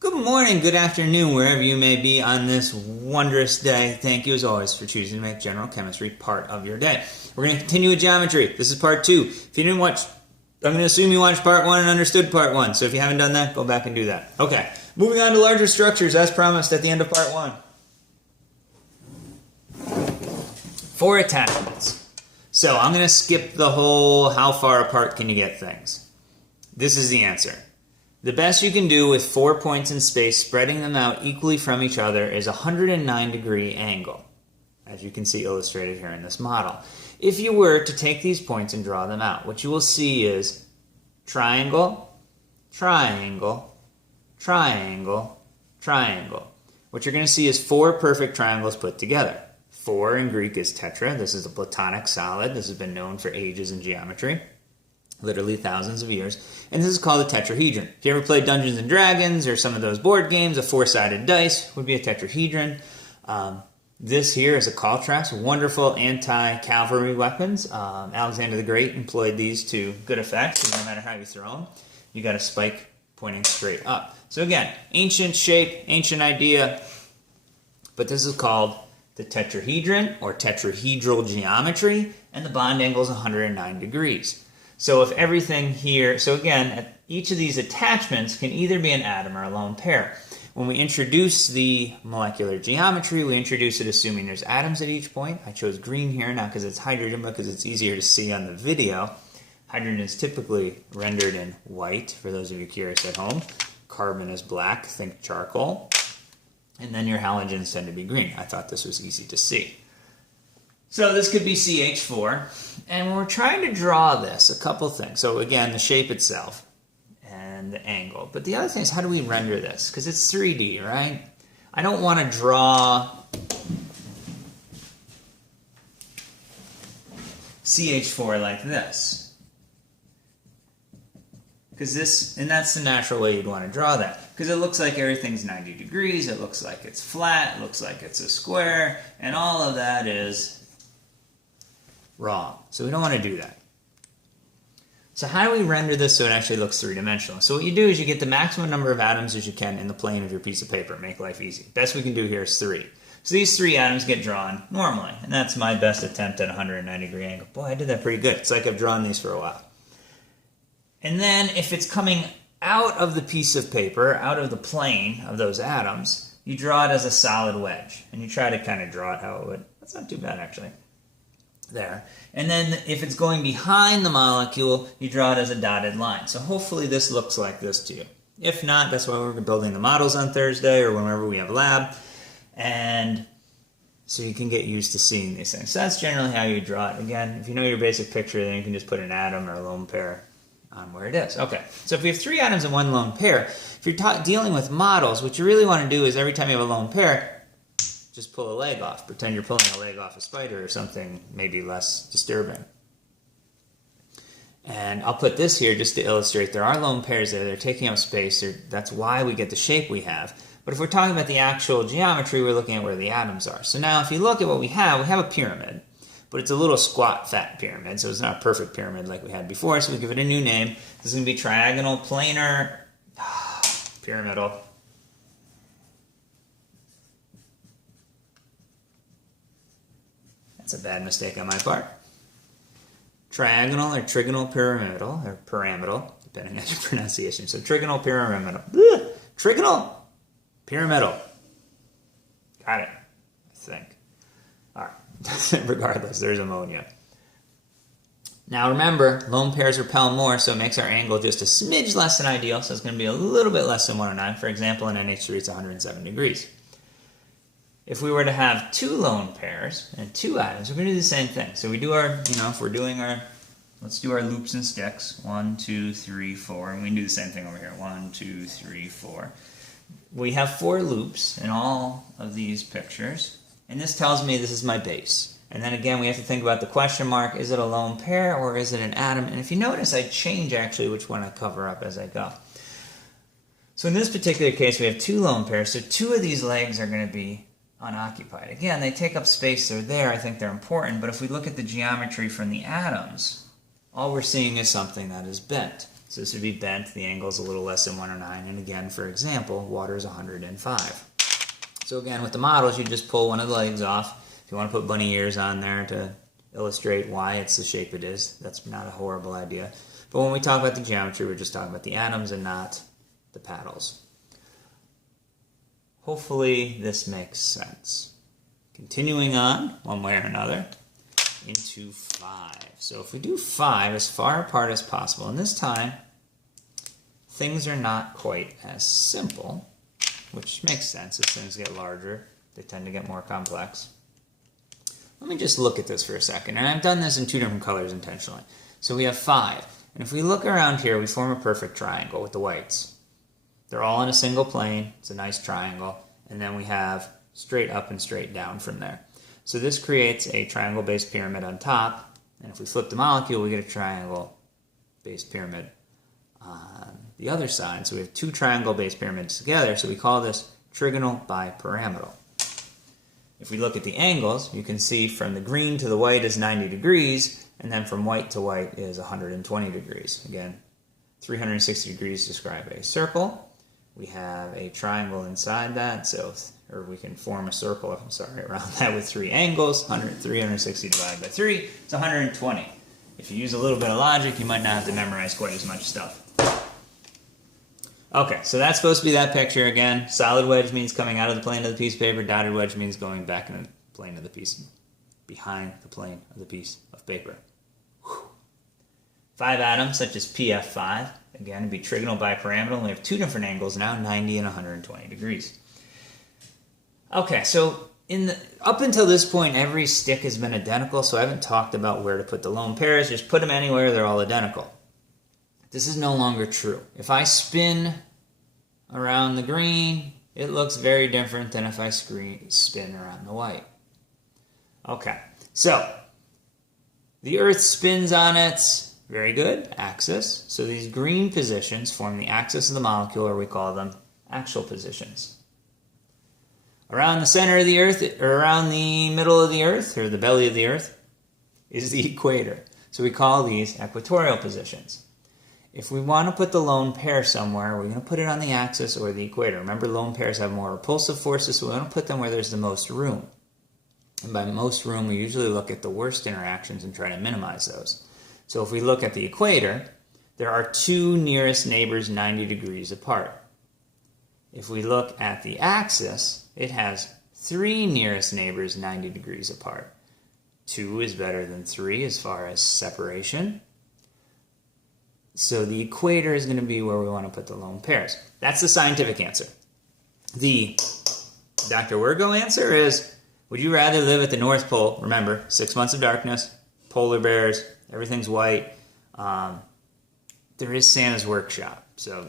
Good morning, good afternoon, wherever you may be on this wondrous day. Thank you, as always, for choosing to make general chemistry part of your day. We're going to continue with geometry. This is part 2. If you didn't watch, I'm going to assume you watched part 1 and understood part 1. So if you haven't done that, go back and do that. Okay, moving on to larger structures, as promised at the end of part 1. 4 attachments. So I'm going to skip the whole how far apart can you get things. This is the answer. The best you can do with 4 points in space, spreading them out equally from each other, is a 109-degree angle, as you can see illustrated here in this model. If you were to take these points and draw them out, what you will see is triangle, triangle, triangle, triangle. What you're going to see is 4 perfect triangles put together. 4 in Greek is tetra. This is a platonic solid. This has been known for ages in geometry. Literally thousands of years. And this is called a tetrahedron. If you ever played Dungeons & Dragons or some of those board games, a 4-sided dice would be a tetrahedron. This here is a caltrax, wonderful anti-cavalry weapons. Alexander the Great employed these to good effect, so no matter how you throw them, you got a spike pointing straight up. So again, ancient shape, ancient idea, but this is called the tetrahedron or tetrahedral geometry, and the bond angle is 109 degrees. So if everything here, so again, each of these attachments can either be an atom or a lone pair. When we introduce the molecular geometry, we introduce it assuming there's atoms at each point. I chose green here, not because it's hydrogen, but because it's easier to see on the video. Hydrogen is typically rendered in white, for those of you curious at home. Carbon is black, think charcoal. And then your halogens tend to be green. I thought this was easy to see. So this could be CH4, and when we're trying to draw this, a couple things. So again, the shape itself and the angle. But the other thing is, how do we render this? Because it's 3D, right? I don't want to draw CH4 like this. Because this, and that's the natural way you'd want to draw that. Because it looks like everything's 90 degrees, it looks like it's flat, it looks like it's a square, and all of that is wrong. So we don't want to do that. So how do we render this so it actually looks three-dimensional? So what you do is you get the maximum number of atoms as you can in the plane of your piece of paper. Make life easy. Best we can do here is 3. So these 3 atoms get drawn normally, and that's my best attempt at a 190-degree angle. Boy, I did that pretty good. It's like I've drawn these for a while. And then if it's coming out of the piece of paper, out of the plane of those atoms, you draw it as a solid wedge. And you try to kind of draw it how it would. That's not too bad, actually. There. And then if it's going behind the molecule, you draw it as a dotted line. So hopefully this looks like this to you. If not, that's why we're building the models on Thursday or whenever we have lab. And so you can get used to seeing these things. So that's generally how you draw it. Again, if you know your basic picture, then you can just put an atom or a lone pair on where it is. Okay, so if we have 3 atoms and 1 lone pair, if you're dealing with models, what you really want to do is every time you have a lone pair, just pull a leg off. Pretend you're pulling a leg off a spider or something maybe less disturbing. And I'll put this here just to illustrate there are lone pairs there. They're taking up space. That's why we get the shape we have. But if we're talking about the actual geometry, we're looking at where the atoms are. So now if you look at what we have a pyramid. But it's a little squat, fat pyramid, so it's not a perfect pyramid like we had before, so we give it a new name. This is going to be triagonal, planar, pyramidal. That's a bad mistake on my part. Triagonal or trigonal pyramidal, or pyramidal, depending on your pronunciation. So trigonal pyramidal. Trigonal pyramidal. Got it, I think. All right, regardless, there's ammonia. Now remember, lone pairs repel more, so it makes our angle just a smidge less than ideal, so it's going to be a little bit less than 109. For example, in NH3, it's 107 degrees. If we were to have 2 lone pairs and 2 atoms, we're going to do the same thing. So we do our, if we're doing our, let's do our loops and sticks. 1, 2, 3, 4, and we can do the same thing over here. 1, 2, 3, 4. We have 4 loops in all of these pictures, and this tells me this is my base. And then again, we have to think about the question mark. Is it a lone pair or is it an atom? And if you notice, I change actually which one I cover up as I go. So in this particular case, we have 2 lone pairs, so 2 of these legs are going to be unoccupied. Again, they take up space, they're there, I think they're important, but if we look at the geometry from the atoms, all we're seeing is something that is bent. So this would be bent. The angle is a little less than 109. And again, for example, water is 105. So again, with the models, you just pull one of the legs off. If you want to put bunny ears on there to illustrate why it's the shape it is, that's not a horrible idea. But when we talk about the geometry, we're just talking about the atoms and not the paddles. Hopefully this makes sense. Continuing on, one way or another, into 5. So if we do 5 as far apart as possible, and this time, things are not quite as simple, which makes sense. As things get larger, they tend to get more complex. Let me just look at this for a second. And I've done this in 2 different colors intentionally. So we have 5. And if we look around here, we form a perfect triangle with the whites. They're all in a single plane. It's a nice triangle. And then we have straight up and straight down from there. So this creates a triangle-based pyramid on top. And if we flip the molecule, we get a triangle-based pyramid on the other side. So we have 2 triangle-based pyramids together. So we call this trigonal bipyramidal. If we look at the angles, you can see from the green to the white is 90 degrees, and then from white to white is 120 degrees. Again, 360 degrees describe a circle. We have a triangle inside that, or we can form a circle, around that with 3 angles. 360 divided by 3, it's 120. If you use a little bit of logic, you might not have to memorize quite as much stuff. Okay, so that's supposed to be that picture again. Solid wedge means coming out of the plane of the piece of paper. Dotted wedge means going back in the plane of the piece, behind the plane of the piece of paper. Whew. 5 atoms, such as PF5, again, would be trigonal bipyramidal. We have 2 different angles now, 90 and 120 degrees. Okay, so up until this point, every stick has been identical, so I haven't talked about where to put the lone pairs. Just put them anywhere, they're all identical. This is no longer true. If I spin around the green, it looks very different than if I spin around the white. Okay, so the Earth spins on its, very good, axis. So these green positions form the axis of the molecule, or we call them axial positions. Around the center of the Earth, or around the middle of the Earth, or the belly of the Earth, is the equator. So we call these equatorial positions. If we want to put the lone pair somewhere, we're going to put it on the axis or the equator. Remember, lone pairs have more repulsive forces, so we're going to put them where there's the most room. And by most room, we usually look at the worst interactions and try to minimize those. So if we look at the equator, there are 2 nearest neighbors 90 degrees apart. If we look at the axis, it has 3 nearest neighbors 90 degrees apart. 2 is better than 3 as far as separation. So the equator is going to be where we want to put the lone pairs. That's the scientific answer. The Dr. Wirgo answer is, would you rather live at the North Pole? Remember, 6 months of darkness, polar bears, everything's white. There is Santa's workshop, so,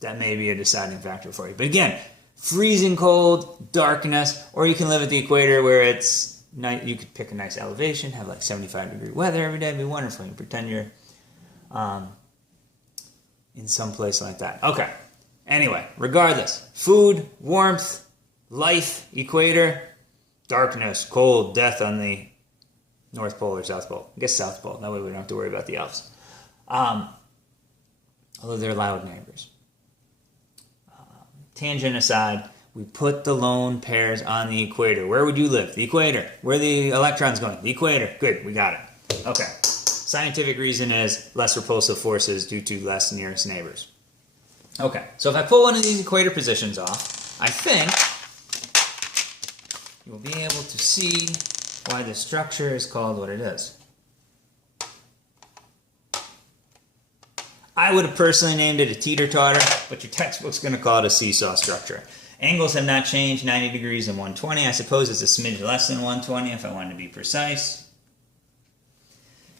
that may be a deciding factor for you. But again, freezing cold, darkness, or you can live at the equator where it's night. You could pick a nice elevation, have like 75-degree weather every day. It'd be wonderful. You pretend you're in some place like that. Okay. Anyway, regardless, food, warmth, life, equator, darkness, cold, death on the North Pole or South Pole. I guess South Pole. That way we don't have to worry about the elves. Although they're loud neighbors. Tangent aside, we put the lone pairs on the equator. Where would you live? The equator. Where are the electrons going? The equator. Good, we got it. Okay. Scientific reason is less repulsive forces due to less nearest neighbors. Okay, so if I pull one of these equator positions off, I think you'll be able to see why the structure is called what it is. I would have personally named it a teeter-totter, but your textbook's going to call it a seesaw structure. Angles have not changed, 90 degrees and 120. I suppose it's a smidge less than 120 if I wanted to be precise.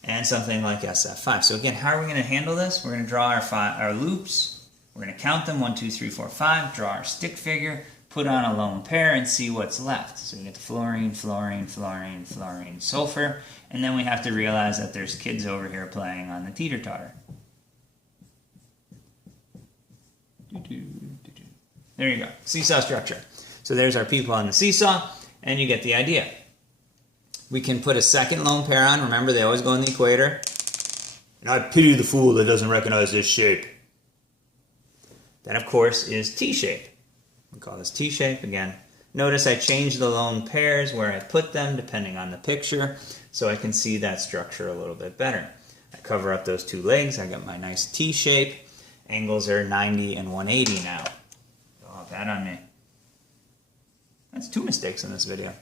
And something like SF5. So again, how are we going to handle this? We're going to draw our loops. We're going to count them, 1, 2, 3, 4, 5, draw our stick figure, put on a lone pair, and see what's left. So we get the fluorine, fluorine, fluorine, fluorine, sulfur, and then we have to realize that there's kids over here playing on the teeter-totter. There you go, seesaw structure. So there's our people on the seesaw, and you get the idea. We can put a second lone pair on. Remember, they always go on the equator. And I pity the fool that doesn't recognize this shape. That, of course, is T-shape. We call this T-shape. Again, notice I changed the lone pairs where I put them depending on the picture so I can see that structure a little bit better. I cover up those two legs. I got my nice T-shape. Angles are 90 and 180 now. Don't have that on me. That's 2 mistakes in this video.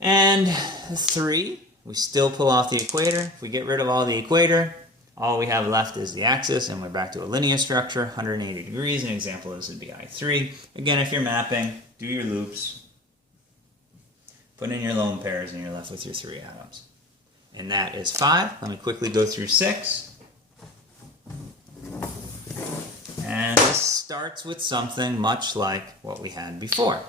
And 3, we still pull off the equator. If we get rid of all the equator, all we have left is the axis, and we're back to a linear structure, 180 degrees. An example of this would be I3. Again, if you're mapping, do your loops, put in your lone pairs, and you're left with your 3 atoms. And that is 5. Let me quickly go through 6. And this starts with something much like what we had before,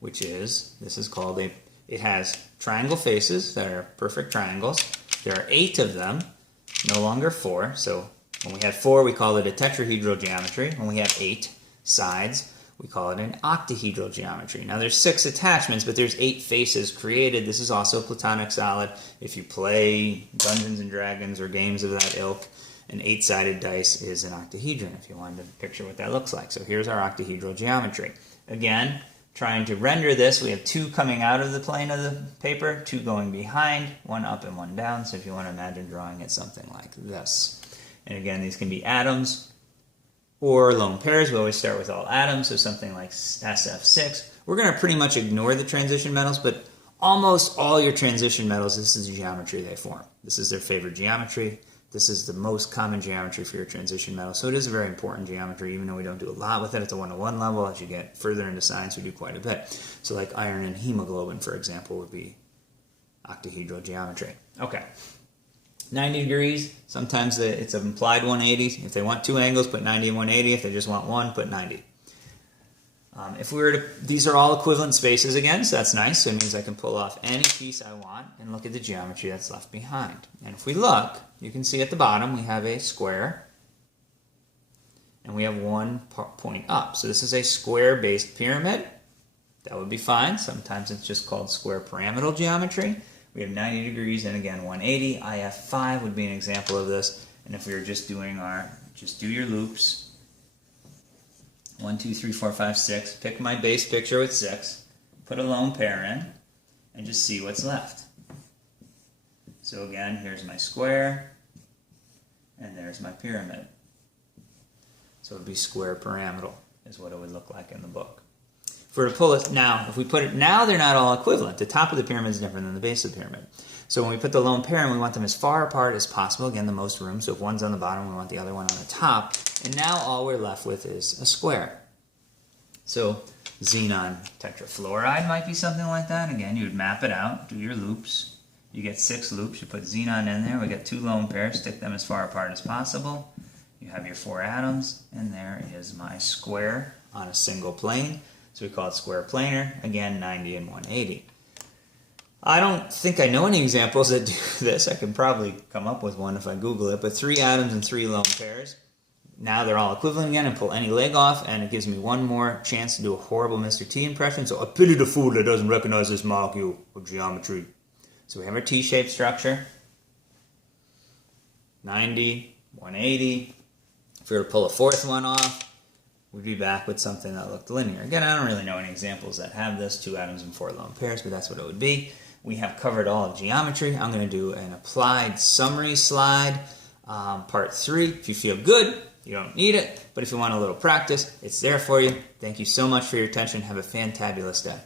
which is, this is called it has triangle faces that are perfect triangles. There are 8 of them, no longer 4. So when we had 4, we call it a tetrahedral geometry. When we have 8 sides, we call it an octahedral geometry. Now there's 6 attachments, but there's 8 faces created. This is also a platonic solid. If you play Dungeons and Dragons or games of that ilk, an 8-sided dice is an octahedron, if you wanted to picture what that looks like. So here's our octahedral geometry. Again, trying to render this, we have 2 coming out of the plane of the paper, 2 going behind, 1 up and 1 down. So if you want to imagine drawing it something like this. And again, these can be atoms or lone pairs. We always start with all atoms, so something like SF6. We're going to pretty much ignore the transition metals, but almost all your transition metals, this is the geometry they form. This is their favorite geometry. This is the most common geometry for your transition metal. So it is a very important geometry, even though we don't do a lot with it at the 101 level. As you get further into science, we do quite a bit. So like iron and hemoglobin, for example, would be octahedral geometry. Okay. 90 degrees, sometimes it's an implied 180. If they want 2 angles, put 90 and 180. If they just want 1, put 90. If we were to, these are all equivalent spaces again, so that's nice. So it means I can pull off any piece I want and look at the geometry that's left behind. And if we look, you can see at the bottom we have a square and we have 1 point up. So this is a square-based pyramid. That would be fine. Sometimes it's just called square pyramidal geometry. We have 90 degrees and again 180. IF5 would be an example of this. And if we were just doing just do your loops. 1, 2, 3, 4, 5, 6. Pick my base picture with 6. Put a lone pair in and just see what's left. So again, here's my square and there's my pyramid. So it would be square pyramidal is what it would look like in the book. If we were to pull it now, if we put it now, they're not all equivalent. The top of the pyramid is different than the base of the pyramid. So when we put the lone pair in, we want them as far apart as possible. Again, the most room. So if one's on the bottom, we want the other one on the top. And now all we're left with is a square. So xenon tetrafluoride might be something like that. Again, you would map it out, do your loops. You get 6 loops. You put xenon in there. We get 2 lone pairs. Stick them as far apart as possible. You have your 4 atoms, and there is my square on a single plane. So we call it square planar. Again, 90 and 180. I don't think I know any examples that do this. I could probably come up with one if I Google it. But 3 atoms and 3 lone pairs. Now they're all equivalent again, and pull any leg off, and it gives me one more chance to do a horrible Mr. T impression. So I pity the fool that doesn't recognize this molecule of geometry. So we have our T-shaped structure. 90, 180. If we were to pull a 4th one off, we'd be back with something that looked linear. Again, I don't really know any examples that have this, 2 atoms and 4 lone pairs, but that's what it would be. We have covered all of geometry. I'm going to do an applied summary slide, part 3. If you feel good, you don't need it, but if you want a little practice, it's there for you. Thank you so much for your attention. Have a fantabulous day.